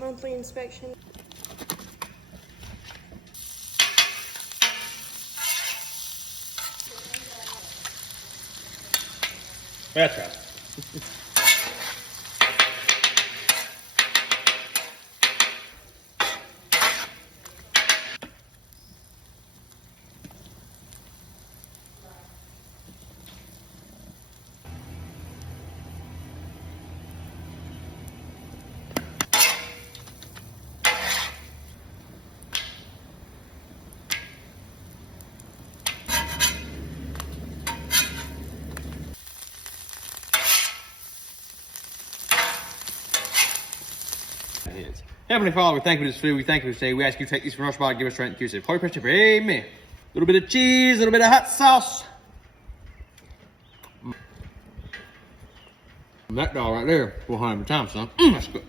monthly inspection. That's right. Heavenly Father, we thank you for this food. We thank you for this day. We ask you to take these from our body, give us strength, give us holy pressure. Amen. A little bit of cheese, a little bit of hot sauce. That dog right there, 400 times, son. That's good.